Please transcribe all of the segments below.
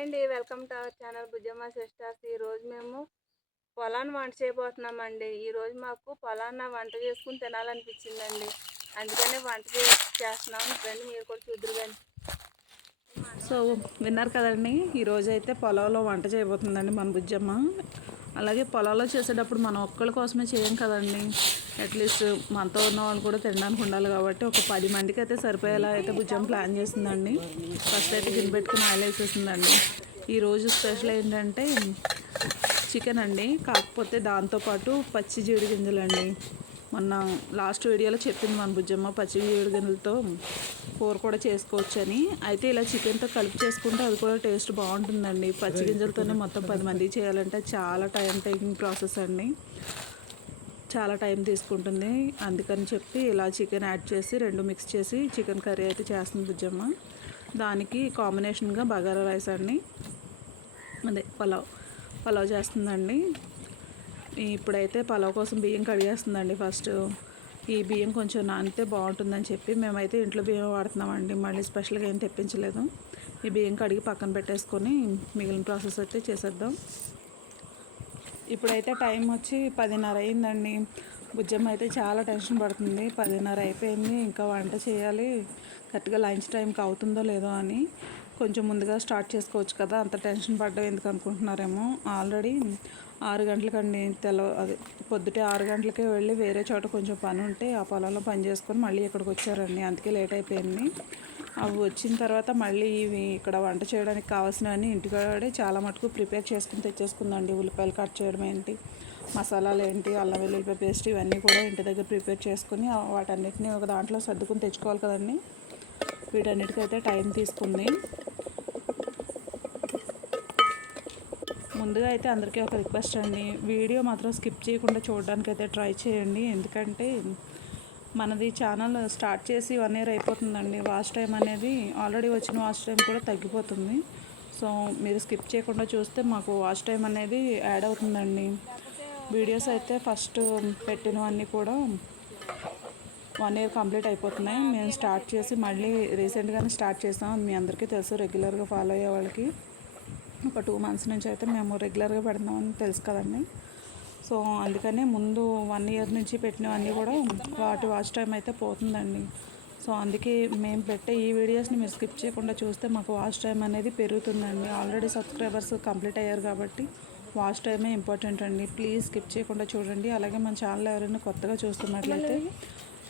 అండి welcome to our channel Bujjamma sisters. ఈరోజు మేము పొలాన్ని వంట చేయబోతున్నామండి. ఈరోజు మాకు పొలాన్న వంట చేసుకుని తినాలనిపించిందండి. అందుకనే వంట చే- చేస్తున్నాం. రండి మీరు కూడా చూద్దరు కానీ. సో విన్నారు కదండి ఈరోజు అయితే పొలంలో వంట చేయబోతుందండి మన బుజ్జమ్మ అలాగే పొలాల్లో చేసేటప్పుడు మనం ఒక్కళ్ళ కోసమే చేయం కదండి. అట్లీస్ట్ మనతో ఉన్న వాళ్ళు కూడా తినడానికి ఉండాలి కాబట్టి ఒక పది మందికి అయితే సరిపోయేలా అయితే భుజం ప్లాన్ చేసిందండి. ఫస్ట్ అయితే గిన్నె పెట్టుకుని ఆయిల్ వేసేసిందండి. ఈరోజు స్పెషల్ ఏంటంటే చికెన్ అండి. కాకపోతే దాంతోపాటు పచ్చి జీడి గింజలండి మొన్న లాస్ట్ వీడియోలో చెప్పింది మన బుజ్జమ్మ పచ్చి జీడి గింజలతో కూర కూడా చేసుకోవచ్చని. అయితే ఇలా చికెన్తో కలిపి చేసుకుంటే అది కూడా టేస్ట్ బాగుంటుందండి. పచ్చి గింజలతోనే మొత్తం పది మంది చేయాలంటే చాలా టైం టేకింగ్ ప్రాసెస్ అండి. చాలా టైం తీసుకుంటుంది. అందుకని చెప్పి ఇలా చికెన్ యాడ్ చేసి రెండు మిక్స్ చేసి చికెన్ కర్రీ అయితే చేస్తుంది బుజ్జమ్మ. దానికి కాంబినేషన్గా బగారా రైస్ అండి. అదే పలావ్. పలావ్ చేస్తుందండి. ఇప్పుడైతే పలావ్ కోసం బియ్యం కడిగేస్తుందండి ఫస్ట్. ఈ బియ్యం కొంచెం నానితే బాగుంటుందని చెప్పి మేమైతే ఇంట్లో బియ్యం వాడుతున్నామండి. మళ్ళీ స్పెషల్గా ఏం తెప్పించలేదు. ఈ బియ్యం కడిగి పక్కన పెట్టేసుకొని మిగిలిన ప్రాసెస్ అయితే చేసేద్దాం. ఇప్పుడైతే టైం వచ్చి పదిన్నర అయిందండి. బుజ్జమ్మ అయితే చాలా టెన్షన్ పడుతుంది. పదిన్నర అయిపోయింది. ఇంకా వంట చేయాలి. కరెక్ట్గా లంచ్ టైంకి అవుతుందో లేదో అని. కొంచెం ముందుగా స్టార్ట్ చేసుకోవచ్చు కదా అంత టెన్షన్ పడ్డం ఎందుకు అనుకుంటున్నారేమో. ఆల్రెడీ ఆరు గంటలకండి తెల్ల అది పొద్దుటే ఆరు గంటలకే వెళ్ళి వేరే చోట కొంచెం పని ఉంటే ఆ పొలంలో పని చేసుకొని మళ్ళీ ఇక్కడికి వచ్చారండి. అందుకే లేట్ అయిపోయింది. అవి వచ్చిన తర్వాత మళ్ళీ ఇవి ఇక్కడ వంట చేయడానికి కావాల్సినవన్నీ ఇంటికాడే చాలా మటుకు ప్రిపేర్ చేసుకుని తెచ్చేసుకుందండి. ఉల్లిపాయలు కట్ చేయడం ఏంటి మసాలాలు ఏంటి అల్లం వెల్లుల్లిపాయ పేస్ట్ ఇవన్నీ కూడా ఇంటి దగ్గర ప్రిపేర్ చేసుకుని వాటన్నిటిని ఒక దాంట్లో సర్దుకుని తెచ్చుకోవాలి కదండి. వీటన్నిటికైతే టైం తీసుకుంది. ముందుగా అయితే అందరికీ ఒక రిక్వెస్ట్ అండి. వీడియో మాత్రం స్కిప్ చేయకుండా చూడడానికి అయితే ట్రై చేయండి. ఎందుకంటే మనది ఛానల్ స్టార్ట్ చేసి వన్ ఇయర్ అయిపోతుందండి. వాచ్ టైం అనేది ఆల్రెడీ వచ్చిన వాచ్ టైం కూడా తగ్గిపోతుంది. సో మీరు స్కిప్ చేయకుండా చూస్తే మాకు వాచ్ టైం అనేది యాడ్ అవుతుందండి. వీడియోస్ అయితే ఫస్ట్ పెట్టినవన్నీ కూడా వన్ ఇయర్ కంప్లీట్ అయిపోతున్నాయి. మేము స్టార్ట్ చేసి మళ్ళీ రీసెంట్గానే స్టార్ట్ చేసాం. మీ అందరికీ తెలుసు రెగ్యులర్గా ఫాలో అయ్యే వాళ్ళకి. ఒక టూ మంత్స్ నుంచి అయితే మేము రెగ్యులర్గా పెడదామని తెలుసు కదండి. సో అందుకనే ముందు వన్ ఇయర్ నుంచి పెట్టినవన్నీ కూడా వాటి వాచ్ టైం అయితే పోతుందండి. సో అందుకే మేము పెట్టే ఈ వీడియోస్ని మీరు స్కిప్ చేయకుండా చూస్తే మాకు వాచ్ టైం అనేది పెరుగుతుందండి. ఆల్రెడీ సబ్స్క్రైబర్స్ కంప్లీట్ అయ్యారు కాబట్టి వాచ్ టైమే ఇంపార్టెంట్ అండి. ప్లీజ్ స్కిప్ చేయకుండా చూడండి. అలాగే మన ఛానల్ ఎవరైనా కొత్తగా చూస్తున్నట్లయితే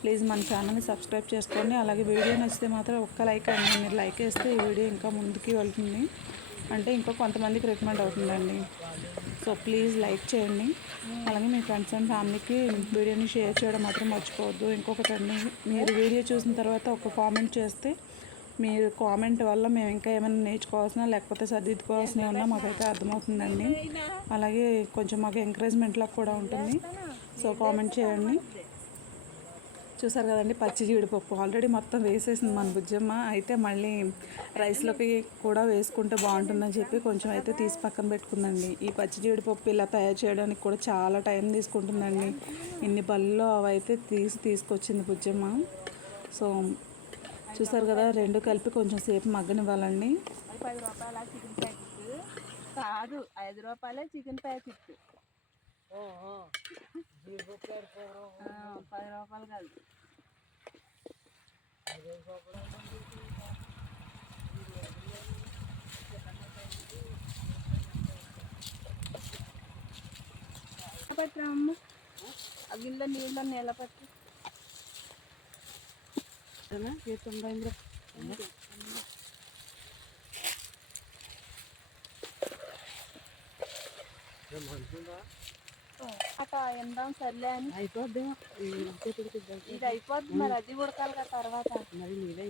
ప్లీజ్ మన ఛానల్ని సబ్స్క్రైబ్ చేసుకోండి. అలాగే వీడియో నచ్చితే మాత్రం ఒక్క లైక్ అండి. మీరు లైక్ వేస్తే ఈ వీడియో ఇంకా ముందుకి వెళ్తుంది. అంటే ఇంకా కొంతమందికి రికమెండ్ అవుతుందండి. సో ప్లీజ్ లైక్ చేయండి. అలాగే మీ ఫ్రెండ్స్ అండ్ ఫ్యామిలీకి వీడియోని షేర్ చేయడం మాత్రం మర్చిపోవద్దు. ఇంకొకటి మీరు వీడియో చూసిన తర్వాత ఒక కామెంట్ చేస్తే మీరు కామెంట్ వల్ల మేము ఇంకా ఏమైనా నేర్చుకోవాల్సిన లేకపోతే సర్దిద్దుకోవాల్సినవి ఉన్నా మాకైతే అర్థమవుతుందండి. అలాగే కొంచెం మాకు ఎంకరేజ్మెంట్లా కూడా ఉంటుంది. సో కామెంట్ చేయండి. చూసారు కదండి పచ్చి జీడిపప్పు. ఆల్రెడీ మొత్తం వేసేసింది మన బుజ్జమ్మ. అయితే మళ్ళీ రైస్లోకి కూడా వేసుకుంటే బాగుంటుందని చెప్పి కొంచెం అయితే తీసి పక్కన పెట్టుకుందండి. ఈ పచ్చి జీడిపప్పు ఇలా తయారు చేయడానికి కూడా చాలా టైం తీసుకుంటుందండి. ఇన్ని పళ్ళలో అవైతే తీసి తీసుకొచ్చింది బుజ్జమ్మ. సో చూసారు కదా రెండు కలిపి కొంచెం సేపు మగ్గనివ్వాలండి. పది రూపాయల చికెన్ ప్యాకెట్. కాదు ఐదు రూపాయలే చికెన్ ప్యాకెట్. పది రూపాయలు కాదు. పట్టురా అమ్మ? గిన్నెలో నీళ్ళు నీళ్ళ పట్టు. అట ఎందాం సర్లే అని. అయిపోద్ది. ఇది అయిపోద్ది మరి అది ఉడకాలి కదా తర్వాత. మరి నీదే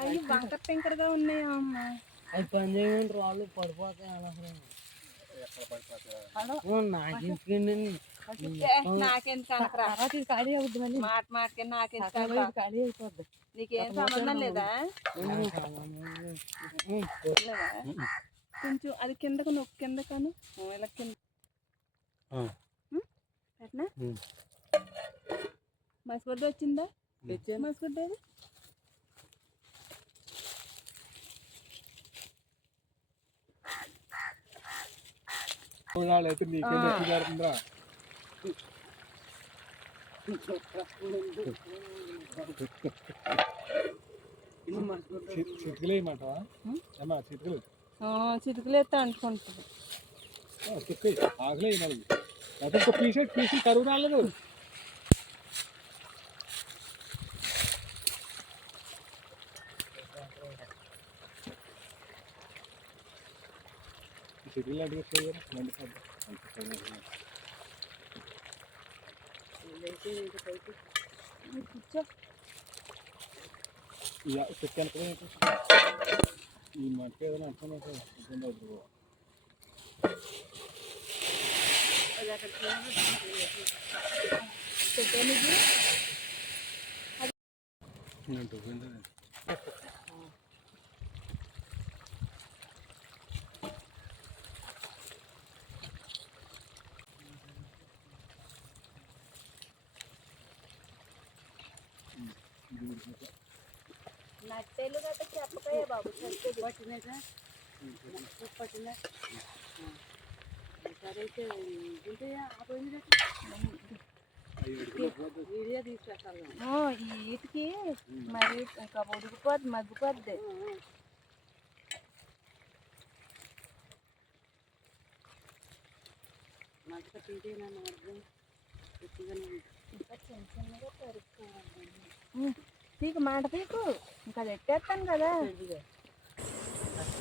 అవి వంకర పింకరగా ఉన్నాయా అమ్మ. అవి పని చేయమని రాళ్ళు పడిపోతాయి అనవసరం నాకు మాట మాటకి నీకేం సంబంధం లేదా? కొంచెం అది కిందకు నొక్కు కిందకను. ఇలా కింద. మసిపడ్డ వచ్చిందా మసిపడ్డది అయితే నీకేం ఎక్కువ జరుగుతుందా చిటికలు వేయమంటావా అమ్మా చిటికలు చిటికలు ఎత్తే అంటుకుంటుంది చెప్పి ఆకలే నాలుగు అతను ఇంకో పీస్ పీస్ కరువు రాలేదు. చిటికలు అడిగి చేయరు మంది కూర్చో చెప్పాను కదా నీకు. ఈ చెప్పకాయ బాబు చెప్పేది పట్టినగా పట్టిన సరైతే వీడియో తీసుకెళ్తాను ఈ వీటికి మరి ఇంకా ఉడికిపోద్ది మగ్గిపోద్ది తీకు మాట తీకు. ఇంకా ఎట్టేస్తాను కదా.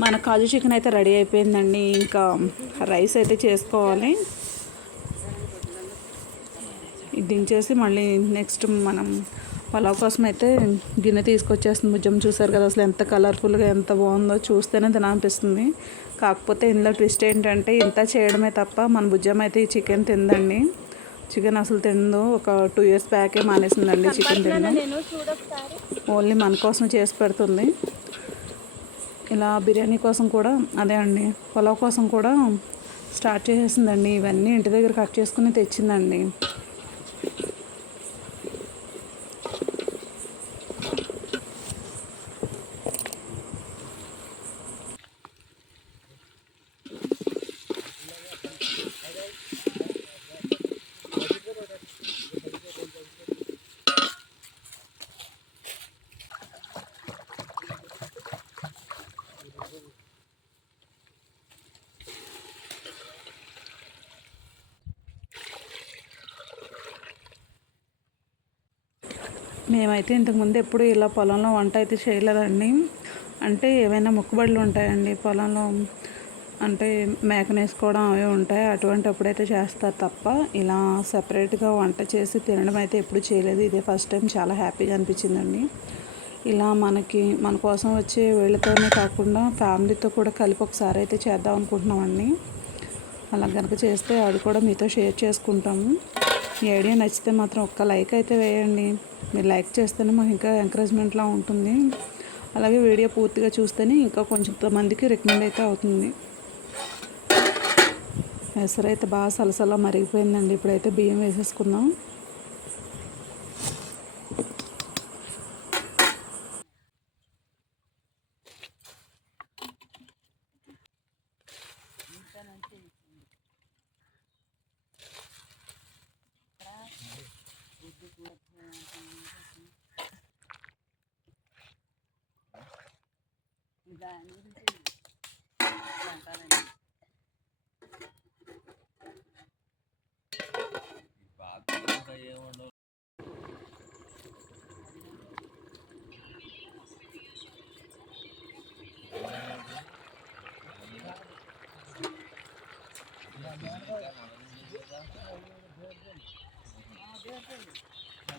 మన కాజు చికెన్ అయితే రెడీ అయిపోయిందండి. ఇంకా రైస్ అయితే చేసుకోవాలి. ఇది దించేసి మళ్ళీ నెక్స్ట్ మనం పలావ్ కోసం అయితే గిన్నె తీసుకొచ్చేస్తుంది. భుజం చూసారు కదా అసలు ఎంత కలర్ఫుల్గా ఎంత బాగుందో చూస్తేనే తినాలనిపిస్తుంది. కాకపోతే ఇందులో ట్విస్ట్ ఏంటంటే ఇంత చేయడమే తప్ప మన భుజం అయితే ఈ చికెన్ తిందండి. చికెన్ అసలు తిందో ఒక టూ ఇయర్స్ బ్యాకే మానేసిందండి చికెన్ తినడం. ఓన్లీ మన కోసం చేసి పెడుతుంది. ఇలా బిర్యానీ కోసం కూడా అదే అండి పులావ్ కోసం కూడా స్టార్ట్ చేసేసిందండి. ఇవన్నీ ఇంటి దగ్గర కట్ చేసుకుని తెచ్చిందండి. మేమైతే ఇంతకుముందు ఎప్పుడు ఇలా పొలంలో వంట అయితే చేయలేదండి. అంటే ఏవైనా మొక్కుబడులు ఉంటాయండి పొలంలో. అంటే మేకనేసుకోవడం అవి ఉంటాయి. అటువంటి అప్పుడైతే చేస్తారు తప్ప ఇలా సపరేట్గా వంట చేసి తినడం అయితే ఎప్పుడు చేయలేదు. ఇదే ఫస్ట్ టైం చాలా హ్యాపీగా అనిపించిందండి. ఇలా మనకి మన కోసం వచ్చే వీళ్ళతోనే కాకుండా ఫ్యామిలీతో కూడా కలిపి ఒకసారి అయితే చేద్దాం అనుకుంటున్నామండి. అలా కనుక చేస్తే అది కూడా మీతో షేర్ చేసుకుంటాము. ఈ ఐడియా నచ్చితే మాత్రం ఒక్క లైక్ అయితే వేయండి. మీరు లైక్ చేస్తేనే మాకు ఇంకా ఎంకరేజ్మెంట్లా ఉంటుంది. అలాగే వీడియో పూర్తిగా చూస్తేనే ఇంకా కొంచెం మందికి రికమెండ్ అయితే అవుతుంది. ఎసరైతే బాగా సలసలా మరిగిపోయిందండి. ఇప్పుడైతే బియ్యం వేసేసుకుందాం. kanan ini sini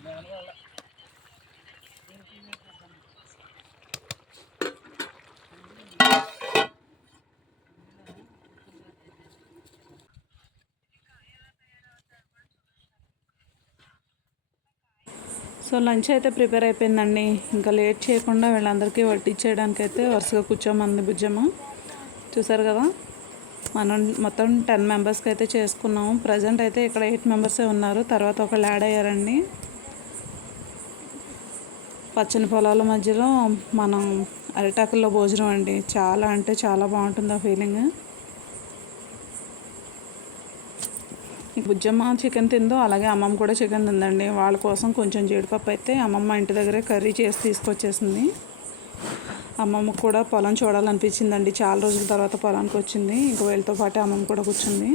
yang. So lunch అయితే ప్రిపేర్ అయిపోయిందండి. ఇంకా లేట్ చేయకుండా వీళ్ళందరికీ వడ్డించేయడానికి అయితే వరుసగా కూర్చోమంది బుజ్జమ్మ చూసారు కదా? మనం మొత్తం టెన్ మెంబర్స్కి అయితే చేసుకున్నాము. ప్రజెంట్ అయితే ఇక్కడ ఎయిట్ మెంబర్సే ఉన్నారు. తర్వాత ఒకళ్ళు యాడ్ అయ్యారండి. పచ్చని పొలాల మధ్యలో మనం అరిటాకుల్లో భోజనం అండి. చాలా అంటే చాలా బాగుంటుంది ఆ ఫీలింగ్. బుజ్జమ్మ చికెన్ తిందో అలాగే అమ్మమ్మ కూడా చికెన్ తిందండి. వాళ్ళ కోసం కొంచెం జీడిపప్పు అయితే అమ్మమ్మ ఇంటి దగ్గరే కర్రీ చేసి తీసుకొచ్చేసింది. అమ్మమ్మకు కూడా పొలం చూడాలనిపించిందండి. చాలా రోజుల తర్వాత పొలానికి వచ్చింది. ఇంక వీళ్ళతో పాటు అమ్మమ్మ కూడా కూర్చుంది.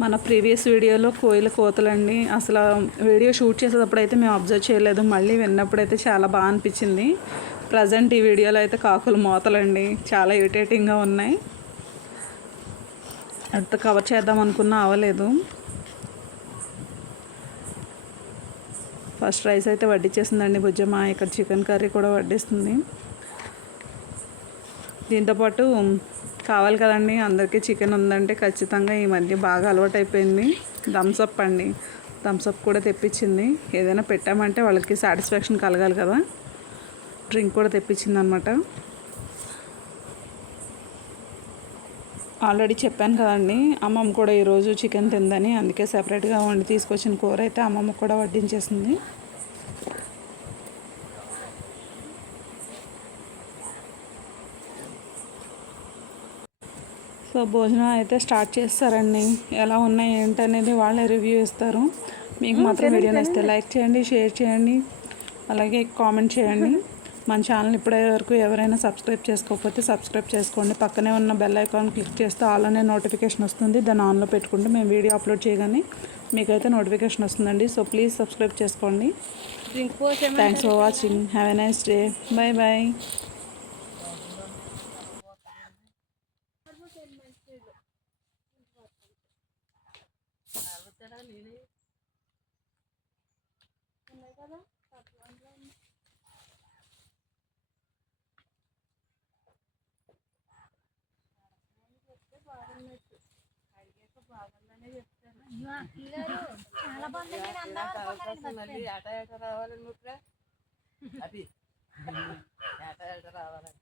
మన ప్రీవియస్ వీడియోలో కోయిల కోతలండి. అసలు వీడియో షూట్ చేసేటప్పుడు అయితే మేము అబ్జర్వ్ చేయలేదు. మళ్ళీ విన్నప్పుడైతే చాలా బాగా అనిపించింది. ప్రజెంట్ ఈ వీడియోలో అయితే కాకులు మోతలండి. చాలా ఇరిటేటింగ్గా ఉన్నాయి. ఎంత కవర్ చేద్దాం అనుకున్నా అవ్వలేదు ఫస్ట్ రైస్ అయితే వడ్డించేసిందండి బుజ్జమ్మ. ఇక్కడ చికెన్ కర్రీ కూడా వడ్డిస్తుంది. దీంతోపాటు కావాలి కదండి. అందరికీ చికెన్ ఉందంటే ఖచ్చితంగా ఈ మధ్య బాగా అలవాటు అయిపోయింది థమ్స్అప్ అండి. థమ్స్అప్ కూడా తెప్పించింది. ఏదైనా పెట్టామంటే వాళ్ళకి సాటిస్ఫాక్షన్ కలగాలి కదా. డ్రింక్ కూడా తెప్పించింది అనమాట ఆల్రెడీ చెప్పాను కదండి అమ్మమ్మ కూడా ఈరోజు చికెన్ తిందని అందుకే సెపరేట్గా వండి తీసుకొచ్చిన కూర అయితే అమ్మమ్మ కూడా వడ్డించేసింది. సో భోజనం అయితే స్టార్ట్ చేస్తారండి. ఎలా ఉన్నాయి ఏంటనేది వాళ్ళే రివ్యూ ఇస్తారు. మీకు మాత్రం వీడియో నచ్చితే లైక్ చేయండి షేర్ చేయండి అలాగే కామెంట్ చేయండి. మన ఛానల్ ఇప్పటి వరకు ఎవరైనా సబ్స్క్రైబ్ చేసుకోకపోతే సబ్స్క్రైబ్ చేసుకోండి. పక్కనే ఉన్న బెల్ ఐకాన్ క్లిక్ చేస్తే ఆల్ అనే నోటిఫికేషన్ వస్తుంది. దాన్ని ఆన్లో పెట్టుకుంటే మేము వీడియో అప్లోడ్ చేయగానే మీకైతే నోటిఫికేషన్ వస్తుందండి. సో ప్లీజ్ సబ్స్క్రైబ్ చేసుకోండి. Thanks for watching have a nice day bye bye చాలా బాగుంది నేను అందాం అనుకున్నాను మళ్ళీ ఏటా ఏటా రావాలని ముట్రా అది ఏటా ఏటా రావాలని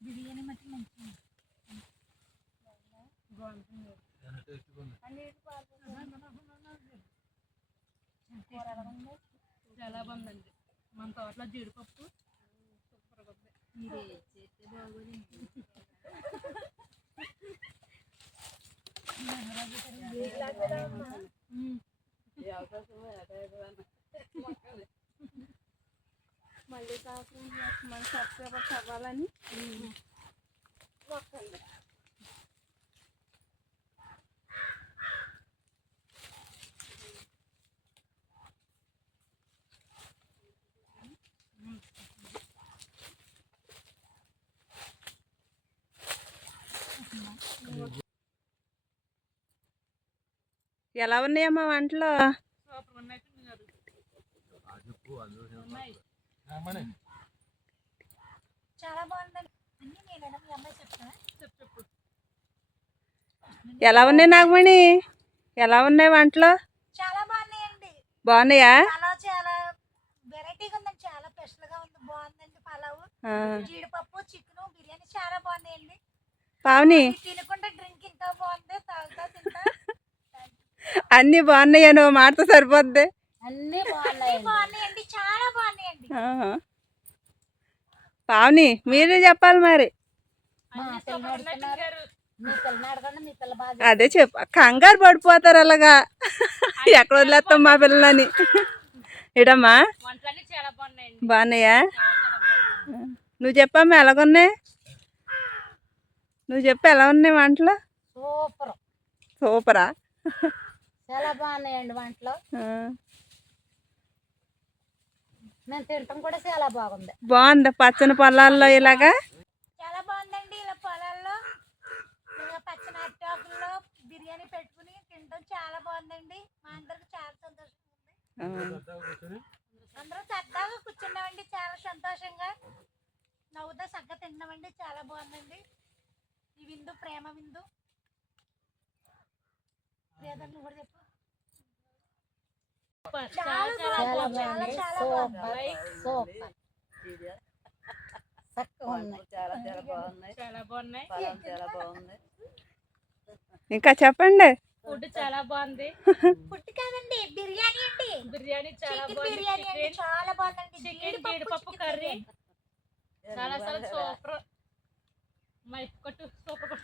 బిర్యానీ మట్టి మంచిగా చాలా బాగుందండి. మన తోటలో జీడిపప్పు. సూపర్గా ఉంది బాగోదు ఈ అవకాశం ఏటా ఏటా రాను. మళ్ళీ సంవత్సరం మన సబ్స్క్రైబర్స్ అవ్వాలని మొక్కండి ఎలా ఉన్నాయమ్మా వంటలు? ఎలా ఉన్నాయి నాగమణి? ఎలా ఉన్నాయి వంటలు? బాగున్నాయా? పలావ్ చాలా వెరైటీగా ఉందండి. చాలా స్పెషల్గా ఉంది. బాగుందండి పలావ్. ఆ, జీడిపప్పు చికెన్ బిర్యానీ చాలా బాగున్నాయండి. పావని? తినకుండా డ్రింక్ ఇంకా బాగుంది. తాగుతా తింటా. అన్నీ బాగున్నాయా నువ్వు మాటతో సరిపోద్ది. పావని మీరే చెప్పాలి మరి. అదే చెప్పు. కంగారు పడిపోతారు అలాగా. ఎక్కడ వదిలేస్తాం మా పిల్లలని ఇడమ్మా బాగున్నాయా. నువ్వు చెప్పమ్మా ఎలాగున్నాయి? నువ్వు చెప్పు ఎలా ఉన్నాయి వంటలు? సూపర్. సూపరా? చాలా బాగున్నాయండి వంటలు? మేము తినటం కూడా చాలా బాగుంది. బాగుంది? పచ్చని పొలాల్లో ఇలాగా? చాలా బాగుందండి ఇలా పొలాల్లో. పచ్చని అట్టాకుల్లో బిర్యానీ పెట్టుకుని తినడం చాలా బాగుందండి. మా అందరికి చాలా సంతోషంగా అందరూ సరదాగా కూర్చున్నామండి చాలా సంతోషంగా. నవ్వుతా చక్కగా తిన్నామండి చాలా బాగుందండి. ఈ విందు ప్రేమ విందు. లేదని కూడా చెప్పు. చాలా చాలా బాగుంది చాలా బాగుంది సూపర్ చక్కగా ఉన్నాయి చాలా చాలా బాగున్నాయి చాలా బాగున్నాయి పొలం చాలా బాగుంది ఇంకా చెప్పండి. ఫుడ్ చాలా బాగుంది. పుట్టి కాదండి బిర్యానీ అండి. బిర్యానీ చాలా బాగుంది. బిర్యానీ అండి చాలా బాగుందండి. చికెన్ జీడిపప్పు చికెన్ కర్రీ. చాలా చాలా సూపర్. మై కొట్టు సూపర్.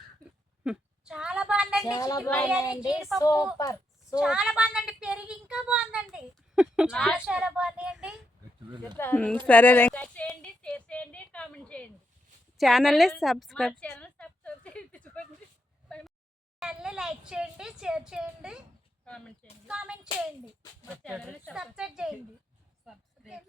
చాలా బాగుందండి చాలా చికెన్ బిర్యానీ బాగుందండి సూపర్. సూపర్ చాలా బాగుందండి పెరుగు ఇంకా బాగుందండి. చాలా చాలా బాగుందండి సరేలే. లైక్ చేయండి షేర్ చేయండి కామెంట్ చేయండి. ఛానల్ని మా సబ్స్క్రైబ్ ఛానల్ సబ్స్క్రైబ్ లైక్ చేయండి షేర్ చేయండి కామెంట్ చేయండి. కామెంట్ చేయండి. ఛానల్ సబ్స్క్రైబ్ చేయండి. సబ్స్క్రైబ్